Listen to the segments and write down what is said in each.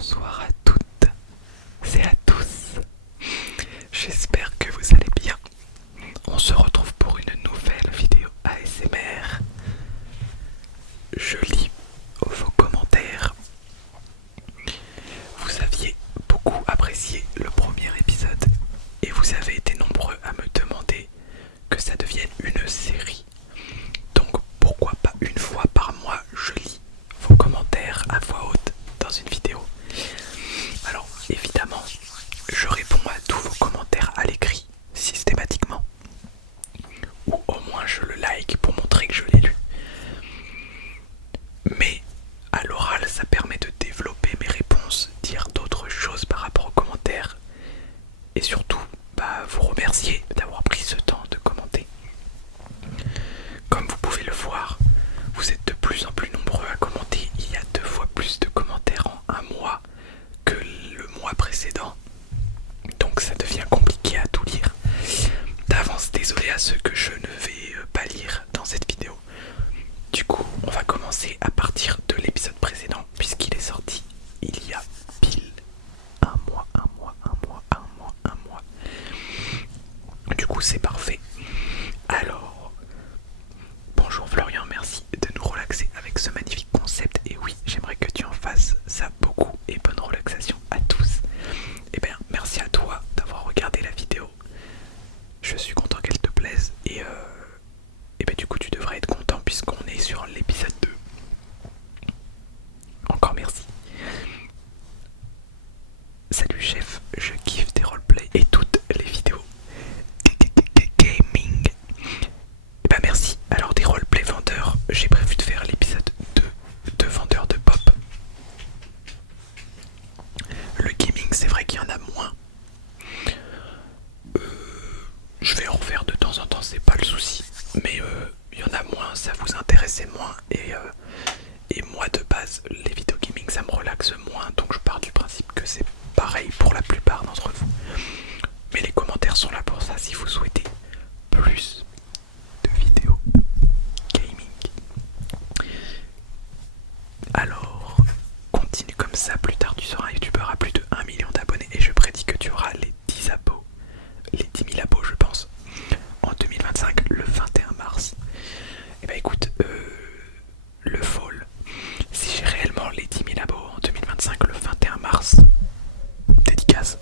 Bonsoir à toutes et à tous. J'espère que vous allez bien. On se retrouve pour une nouvelle vidéo ASMR. Je lis vos commentaires. Vous aviez beaucoup apprécié le premier épisode et vous avez été nombreux à me demander que ça devienne une série. Donc pourquoi pas une fois par mois je lis vos commentaires à voix haute dans une vidéo. Alors évidemment je réponds à tous vos commentaires à l'écrit systématiquement, ou au moins je le like pour montrer que je l'ai lu. Mais à l'oral ça permet de développer mes réponses, dire d'autres choses par rapport aux commentaires et surtout vous remercier d'avoir pris ce temps de commenter. Comme vous pouvez le voir, vous êtes de plus en plus nombreux à commenter. Il y a 2 fois plus de commentaires en un mois que le mois précédent. Donc ça devient compliqué à tout lire. D'avance, désolé à ceux que je ne vais pas lire dans cette vidéo. Du coup, on va commencer à partir de l'épisode précédent, puisqu'il est sorti il y a pile un mois. Du coup, c'est parfait. Alors, bonjour Florian, merci de nous relaxer avec ce magnifique concept. Et oui, j'aimerais que tu en fasses ça beaucoup, et bonne relaxation à tous. Et bien, merci à toi d'avoir regardé la vidéo. Je suis content qu'elle te plaise et ben du coup tu devrais être content puisqu'on est sur l'épisode 2. Encore merci. Salut chef, je kiffe tes roleplays et toutes les vidéos gaming. Et ben merci. Alors des roleplays vendeurs, j'ai prévu de faire l'épisode 2 de vendeurs de pop. Le gaming, c'est vrai qu'il y en a moins. Je vais en refaire de temps en temps, c'est pas le souci. Mais il y en a moins, ça vous intéressait moins. Et moi de base, les vidéos gaming ça me relaxe moins. Donc je pars du principe que c'est pareil pour la plupart d'entre vous. Mais les commentaires sont là pour ça si vous souhaitez plus de vidéos gaming. Alors, continue comme ça, plus tard tu seras un youtubeur à plus de 1 million d'abonnés et je prédis que tu auras les 10 abos, les 10 000 abos je pense, en 2025, le 21 mars. Et bah écoute, le fall, si j'ai réellement les 10 000 abos en 2025, le 21 mars, dédicace.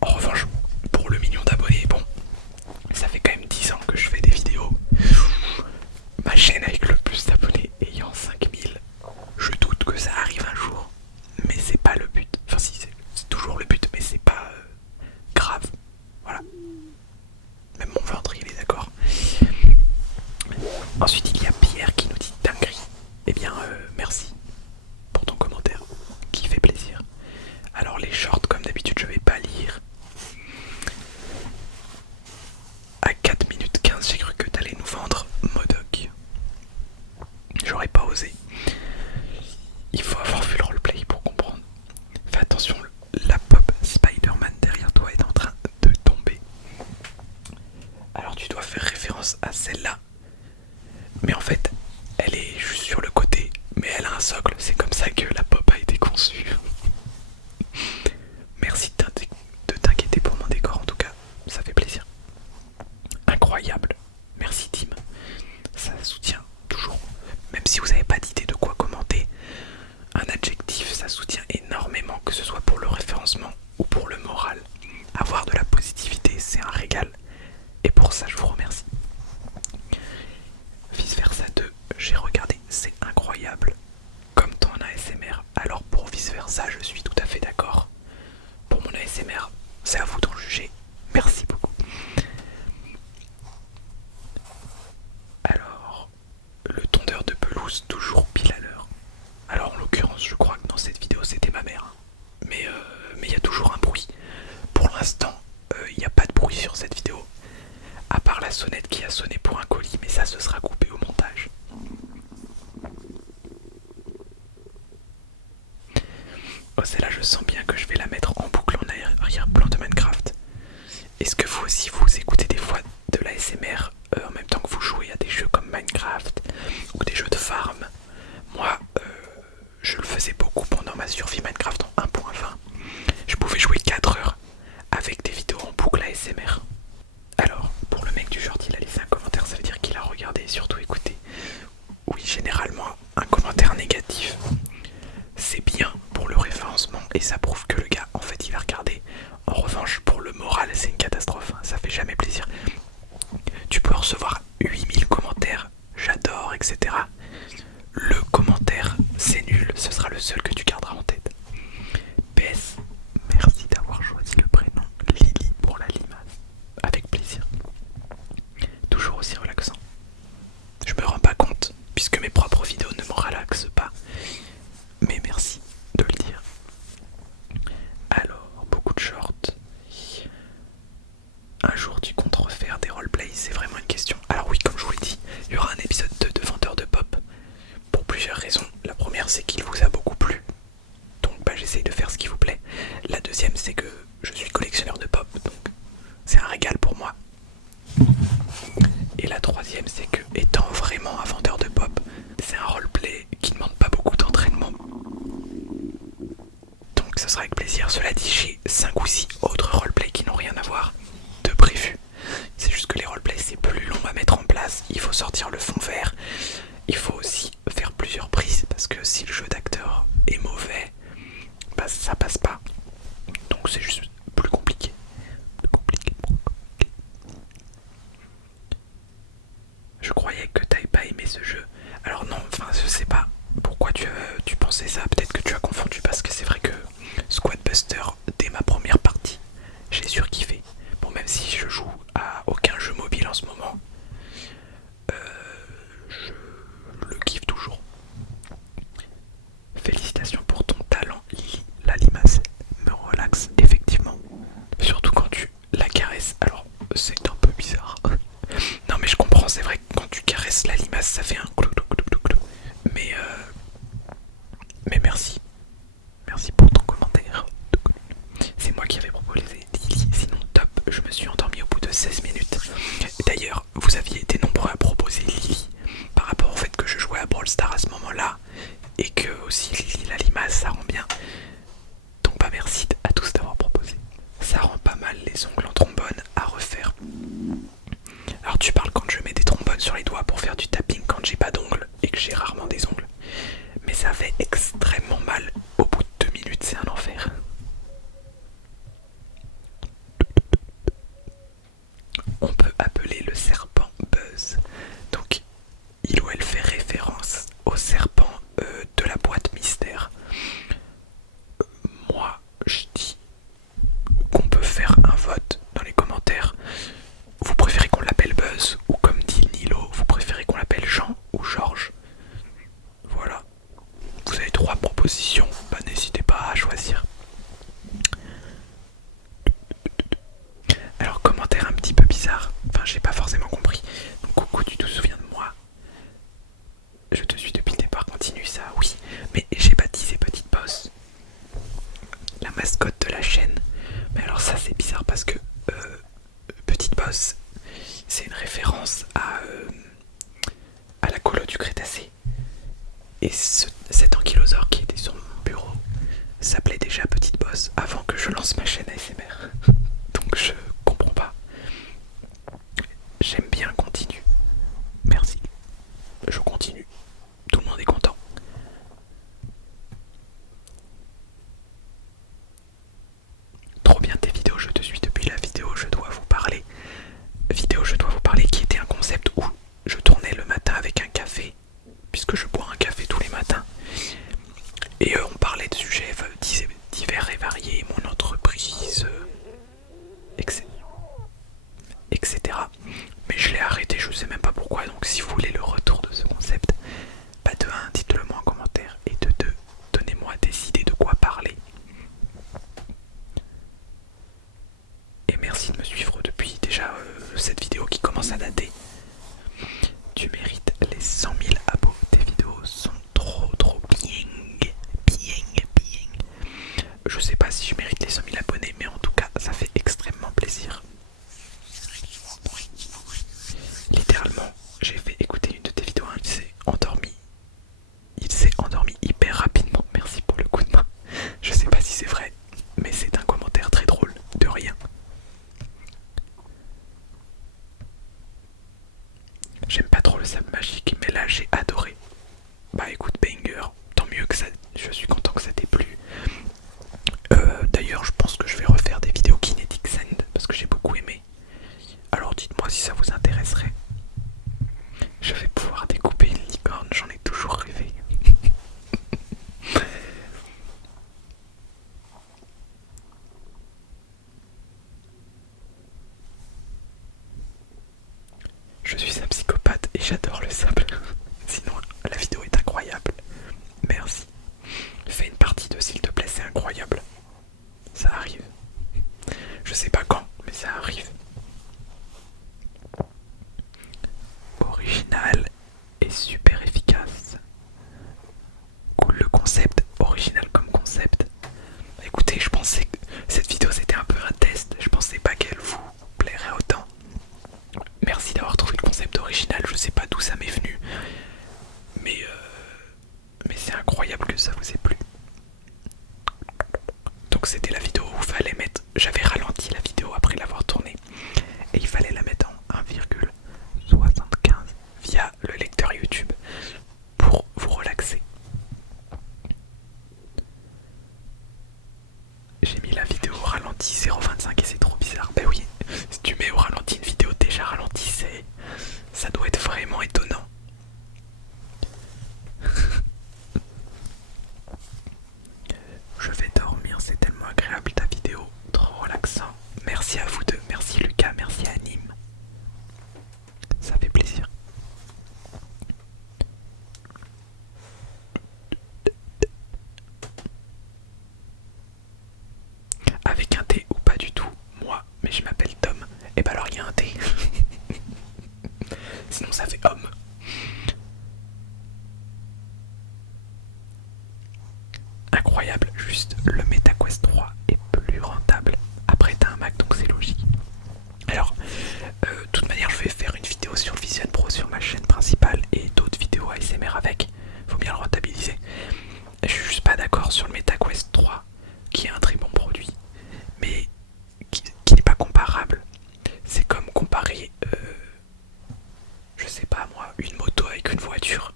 En revanche, pour le million d'abonnés, bon, ça fait quand même 10 ans que je fais des vidéos. Ma chaîne avec le plus d'abonnés ayant 5000, je doute que ça arrive un jour, mais c'est pas le but. Enfin si, c'est toujours le but, mais c'est pas grave. Voilà. Même mon ventre il est d'accord. Ensuite il y a Pierre qui nous dit dinguerie. Eh bien merci pour ton commentaire qui fait plaisir. Alors les shorts comme d'habitude je vais pas lire. À 4 minutes 15 j'ai cru que t'allais nous vendre Modoc. J'aurais pas osé. Il faut avoir vu le roleplay pour comprendre. Fais attention, la pop Spider-Man derrière toi est en train de tomber. Alors tu dois faire référence à celle-là. Mais en fait, elle est juste sur le côté. Mais elle a un socle, c'est comme ça que la pop a été conçue. Merci de t'inquiéter pour mon décor en tout cas, ça fait plaisir. Incroyable, merci Tim. Ça soutient toujours. Même si vous n'avez pas d'idée de quoi commenter, un adjectif ça soutient énormément, que ce soit pour le référencement ou pour le moral. Avoir de la positivité c'est un régal. Et pour ça je vous remercie. Vice versa 2, j'ai regardé, c'est incroyable. Comme ton ASMR. Alors pour vice versa je suis tout à fait d'accord. Pour mon ASMR, c'est à vous d'en juger. Merci beaucoup. Alors, le tondeur de pelouse toujours pile à l'heure. Alors en l'occurrence, je crois que dans cette vidéo c'était ma mère. Mais il y a toujours un bruit. Pour l'instant, il n'y a pas de bruit sur cette vidéo. À part la sonnette qui a sonné pour un colis, mais ça ce sera coupé au montage. Oh celle-là je sens bien que je vais la mettre en boucle en arrière-plan de Minecraft. Est-ce que vous aussi vous écoutez des fois de l'ASMR en même temps que vous jouez à des jeux comme Minecraft ou des jeux de farm? Moi je le faisais beaucoup pendant ma survie Minecraft en ça prouve que le gars en fait il va regarder. En revanche pour le moral c'est une catastrophe, ça fait jamais plaisir. Tu peux recevoir 8000 commentaires, j'adore, etc. Le commentaire c'est nul, ce sera le seul que tu garderas en tête. PS, merci d'avoir choisi le prénom Lily pour la limace. Avec plaisir. Toujours aussi relaxant. Je me rends pas compte, puisque mes propres vidéos ne me relaxent pas. Mais merci de le dire. Alors, beaucoup de shorts. Un jour tu comptes refaire des roleplays, c'est vraiment une question. Alors oui, comme je vous l'ai dit, il y aura un épisode 2 de Vendeur de Pop. Pour plusieurs raisons. La première c'est qu'il vous a beaucoup plu. Donc j'essaye de faire ce qui vous plaît. La deuxième c'est que je suis collectionneur de pop. Donc c'est un régal pour moi. Et la troisième c'est que étant vraiment un vendeur de pop, c'est un roleplay qui ne demande pas beaucoup d'entraînement. Donc ce sera avec plaisir. Cela dit, j'ai 5 ou 6 autres roleplays qui n'ont rien à voir de prévu. C'est juste que les roleplays c'est plus long à mettre en place. Il faut sortir le fond vert. Il faut aussi faire plusieurs prises parce que si le jeu d'acteur est mauvais, bah ça passe pas. Donc c'est juste plus compliqué. Je croyais que t'avais pas aimé ce jeu. Alors non, enfin je sais pas pourquoi tu pensais ça. Peut-être que tu as confondu parce que c'est vrai que Squad Buster, dès ma première partie, j'ai surkiffé. Bon, même si je joue à aucun jeu mobile en ce moment, je le kiffe toujours. Félicitations pour ton talent, Lily. La limace me relaxe effectivement. Surtout quand tu la caresses. Alors c'est un peu bizarre. Non mais je comprends, c'est vrai que quand tu caresses la limace ça fait un clou clou clou clou clou. Mais merci. Merci pour ton commentaire. C'est moi qui avais proposé Lily, sinon top, je me suis endormi au bout de 16 minutes. D'ailleurs, vous aviez été nombreux à proposer Lily par rapport au fait que je jouais à Brawl Stars à ce moment-là et que aussi Lily la limace ça rend bien. Donc bah merci à tous d'avoir proposé. Ça rend pas mal les ongles en trombone à refaire. Alors tu parles quand je mets des trombones sur les doigts pour faire du tapping quand j'ai pas d'ongles et que j'ai rarement des ongles. Mais ça fait extrêmement mal. Au bout de 2 minutes, c'est un enfer. On peut appeler le serpent Buzz. Donc il ou elle fait référence au serpent de la boîte mystère. Moi, je dis qu'on peut faire un vote dans les commentaires. Vous préférez qu'on l'appelle Buzz ou comme dit Nilo, vous préférez qu'on l'appelle Jean ou Georges? Voilà. Vous avez 3 propositions, bah n'hésitez pas à choisir. Alors commentaire un petit peu bizarre, enfin j'ai pas forcément compris. Donc coucou, tu te souviens de moi? Je te suis depuis le départ, continue ça, oui. Mais j'ai baptisé Petite Boss, la mascotte de la chaîne. Mais alors ça c'est bizarre parce que Petite Boss, c'est une référence à la colo du Crétacé. Et cet ankylosaure qui était sur mon bureau s'appelait déjà Petite Boss avant que je lance ma chaîne ASMR. Donc je comprends pas. J'aime bien, continue. Merci. Je continue. Tout le monde est content. Trop bien tes vidéos, je te suis depuis la vidéo Je dois vous parler. Vidéo Je dois vous parler qui était un concept où je tournais le matin avec un café, puisque je bois un café tous les matins. Et on parlait de sujets divers et variés, mon entreprise, etc. Mais je l'ai arrêté, je sais même pas pourquoi. Donc si vous voulez le retour de ce concept, bah de 1, dites-le moi en commentaire. Et de 2, donnez-moi des idées de quoi parler. Et merci de me suivre depuis déjà cette vidéo qui commence à dater. Tu mérites les 100 000 abos. Tes vidéos sont trop bien. Je sais pas si je mérite les 100 000 abonnés, mais en tout cas, ça fait extrêmement plaisir. Littéralement, j'ai fait écouter une de tes vidéos, il s'est endormi. Il s'est endormi hyper rapidement. Merci pour le coup de main. Je sais pas si c'est vrai, mais c'est un commentaire très drôle, de rien. J'aime pas trop le sable magique, mais là j'ai adoré. Bah écoute, banger, tant mieux que ça. Je suis content que ça t'ait plu. j'adore le sable. Sinon, la vidéo est incroyable. Merci. Fais une partie de s'il te plaît, c'est incroyable. Ça arrive. Je sais pas quand, mais ça arrive. Original et super efficace. Cool le concept, original comme concept. Écoutez, je pensais que cette vidéo c'était un peu un test. Je pensais pas qu'elle vous plairait autant. Merci d'avoir trouvé le concept original. Je sais pas d'où ça m'est venu. Mais c'est incroyable que ça vous ait plu. Donc c'était la vidéo où il fallait mettre... J'avais ralenti la vidéo après l'avoir tournée. Et il fallait la mettre en 1,75 via le lecteur YouTube pour vous relaxer. J'ai mis la vidéo au ralenti 0,25 et c'est trop bizarre. Ben oui, si tu mets au ralenti une vidéo déjà ralentie, ça doit être vraiment étonnant. Je vais dormir, c'est tellement agréable ta vidéo, trop relaxant. Merci à vous deux, merci Lucas, merci à Nîmes. Ça fait plaisir. Avec un T ou pas du tout, moi, mais je m'appelle Tom. Et bah alors il y a un T. Sinon ça fait homme. Incroyable, juste le MetaQuest 3 est plus rentable. Après t'as un Mac donc c'est logique. Alors, de toute manière je vais faire une vidéo sur le Vision Pro sur ma chaîne principale et d'autres vidéos ASMR avec. Faut bien le rentabiliser. Je suis juste pas d'accord sur le MetaQuest 3 qui est un très bon produit. Mais qui n'est pas comparable. C'est comme comparer, je sais pas moi, une moto avec une voiture.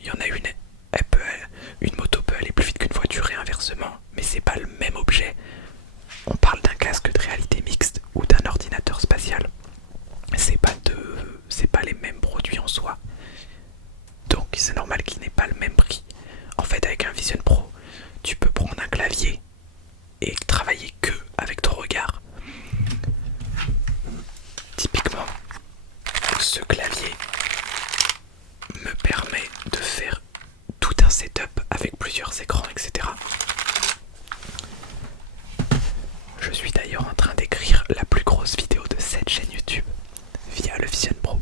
Il y en a une moto peut aller plus vite qu'une voiture et inversement, mais c'est pas le même objet. On parle d'un casque de réalité mixte ou d'un ordinateur spatial. C'est pas les mêmes produits en soi. Donc c'est normal qu'il n'ait pas le même prix. En fait, avec un Vision Pro, tu peux prendre un clavier et travailler que avec ton regard. Typiquement, ce clavier me permet de faire tout un setup avec plusieurs écrans, etc. Je suis d'ailleurs en train d'écrire la plus grosse vidéo de cette chaîne YouTube via le Vision Pro.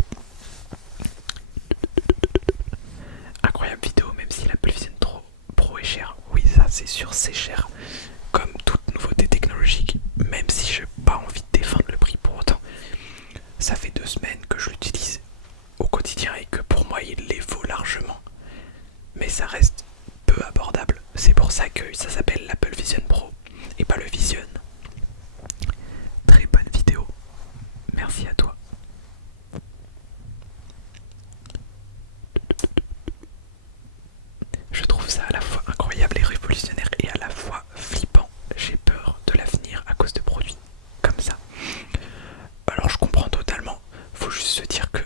Incroyable vidéo, même si la Vision Pro est chère. Oui, ça c'est sûr, c'est cher. Comme toute nouveauté technologique, même si j'ai pas envie de défendre le prix pour autant. Ça fait 2 semaines que je l'utilise au quotidien et que pour moi il les vaut largement. Mais ça reste peu abordable. C'est pour ça que ça s'appelle l'Apple Vision Pro et pas le Vision. Très bonne vidéo. Merci à toi. Je trouve ça à la fois incroyable et révolutionnaire et à la fois flippant. J'ai peur de l'avenir à cause de produits comme ça. Alors je comprends totalement. Faut juste se dire que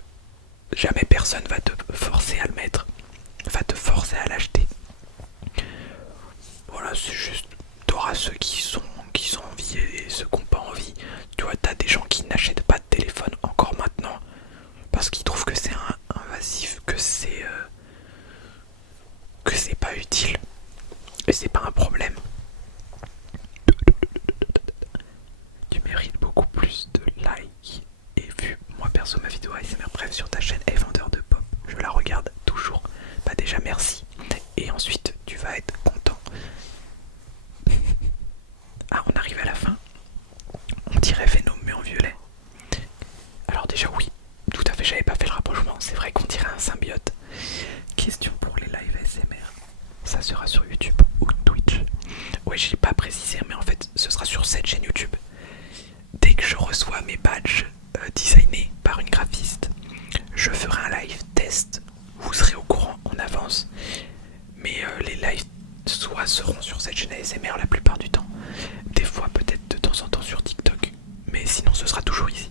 jamais personne va te forcer à le mettre, va te forcer à l'acheter. Voilà, c'est juste, t'auras ceux qui ont envie et ceux qui n'ont pas envie. Tu vois, t'as des gens qui n'achètent pas de téléphone encore maintenant parce qu'ils trouvent que c'est invasif, que c'est pas utile. Et c'est pas un problème. Tu mérites beaucoup plus de likes et vues. Moi perso, ma vidéo ASMR bref sur ta chaîne est vendeur de pop. Je la regarde toujours. Bah déjà merci. Et ensuite tu vas être content. Ah, on arrive à la fin. On dirait Venom mais en violet. Alors déjà oui, tout à fait, j'avais pas fait le rapprochement. C'est vrai qu'on dirait un symbiote. Question pour les lives ASMR. Ça sera sur YouTube ou Twitch. Oui, j'ai pas précisé, mais en fait ce sera sur cette chaîne YouTube. Dès que je reçois mes badges designés par une graphiste, je ferai un live test. Vous serez au courant en avance. Mais les lives soit seront sur cette chaîne ASMR la plupart du temps. Des fois peut-être de temps en temps sur TikTok. Mais sinon ce sera toujours ici.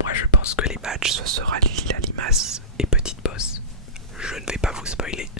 Moi je pense que les badges ce sera Lila Limace et Petite Boss. Je ne vais pas vous spoiler.